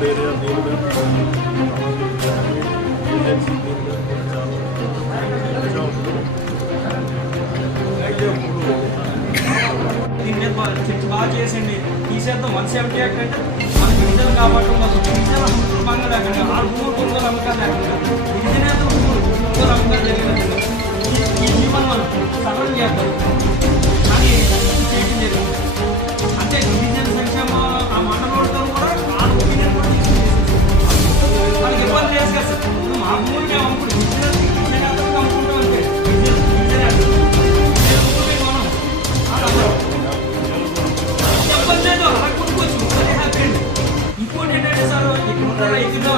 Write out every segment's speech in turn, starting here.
Road area దీని మీద agency దీని మీద కూడా చాలా ఉంటుంది. అయితే ఇప్పుడు దీని మీద బాగా చేసండి తీసేద్దాం 170 యాక్ట్ అంటే మన గిరిజనులు కాబట్టి గిరిజన హక్కులు భంగం లేకుండా ఆ భూములు కొనుగోలు అమ్మకాలు లేకుండా గిరిజనేతల భూములు కొనుగోలు అమ్మకాలు జరిగినట్టు ఈ జీవనం సరళం చేస్తారు కానీ చేయడం జరిగింది. అంటే గిరిజన సంక్షేమ ఆ మండలంతో కూడా ఆ ఒపీనియన్ కూడా మనకి ఇబ్బంది లేదు కదా సార్. మా భూములు మేము అమ్ముకుంటాం గిరిజనేతలకు అమ్ముకుంటాం అంటే గిరిజనేతలు ఇంకోటి ఏంటంటే సార్ ఇక్కడున్న రైతులు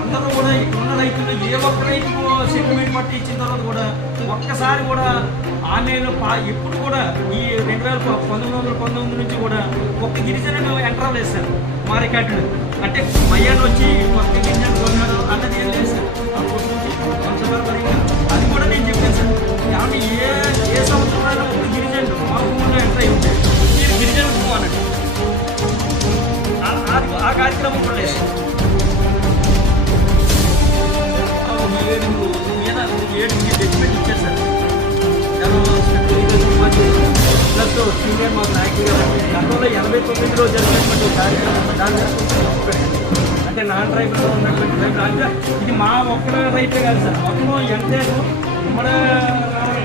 అందరూ కూడా ఇక్కడున్న రైతులు ఏ ఒక్క రైతుకు సెటిల్మెంట్ పట్టి ఇచ్చిన తర్వాత కూడా ఒక్కసారి కూడా ఆన్లైన్లో ఎప్పుడు కూడా ఈ 1919 నుంచి కూడా ఒక్క గిరిజనులు ఎంటర్ అవ్వలేదు సార్ మా రికార్డులు. అంటే మయ్యాన్ని వచ్చి ఒక్క గిరిజను కొన్నాడు అన్నది ఏం లేదు సార్. అది కూడా నేను చెప్పాను సార్. కానీ ఏ సంవత్సరంలో ఒక గిరిజనులు మా భూమిలో ఎంటర్ అయి ఉంటాయి మీరు గిరిజన భూమి అన్నట్టు ఆ కార్యక్రమం కూడా లేదు. మీద 7 జడ్జిమెంట్ ఇచ్చారు సార్. ప్లస్ సీనియర్ మాకు నాయకులు గారు గతంలో 89లో జరిగినటువంటి కార్యక్రమం దాని అంటే నాన్ ట్రైబుల్లో ఉన్నటువంటి ట్రైబుల్ అంటే ఇది మా ఒక్క రైతే కాదు సార్. మొత్తం ఎంతేను మన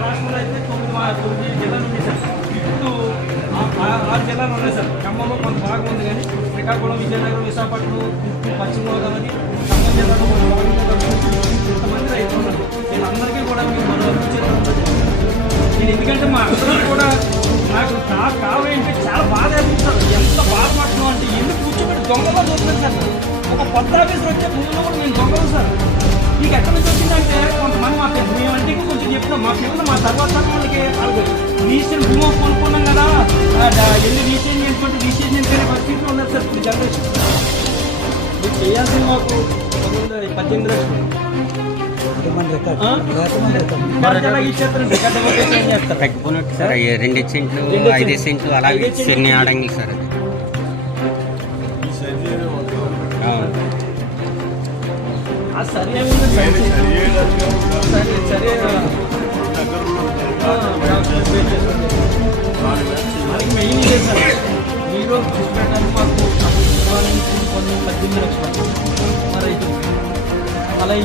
రాష్ట్రంలో అయితే 9 జిల్లాలు ఉన్నాయి సార్. ఇప్పుడు 6 జిల్లాలు ఉన్నాయి సార్. ఖమ్మంలో కొంత భాగం ఉంది కానీ శ్రీకాకుళం, విజయనగరం, విశాఖపట్నం, పశ్చిమ గోదావరి, ఖమ్మం జిల్లాలో ఇంతమంది రైతులు ఉన్నారు. వీళ్ళందరికీ కూడా మీరు మనం నేను ఎందుకంటే మా అందరూ కూడా నాకు కావాలంటే చాలా బాధ అనిపిస్తారు. ఎంత బాధపడుతున్నాం అంటే ఎందుకు కూర్చోబెట్టి దొంగలో చూస్తున్నాను సార్. ఒక కొత్త ఆఫీసర్ వచ్చే ముందులో కూడా మేము దొంగలు సార్. మీకు ఎక్కడి నుంచి వచ్చిందంటే కొంతమంది మా మేమంటే కొంచెం చెప్తాం మా పిల్లలు మా తర్వాత వాళ్ళకి రీసెంట్ భూమి కొనుక్కున్నాం కదా ఎన్ని రీసెంట్ చేసుకుంటే రీసెంట్ చేసుకునే పరిస్థితిలో ఉన్నారు సార్. ఇప్పుడు జనరేషన్ మీరు చేయాల్సింది మాకు 18 లక్షలు తగ్గిపోయినట్టు సార్. 2 సెంట్లు 5 సెంట్లు అలాగే చిన్న ఆడంగి సార్. సరే మెయిన్ ఇదే సార్. మీరు చూసుకోవడానికి మాకు 18 లక్షలు మరి అలా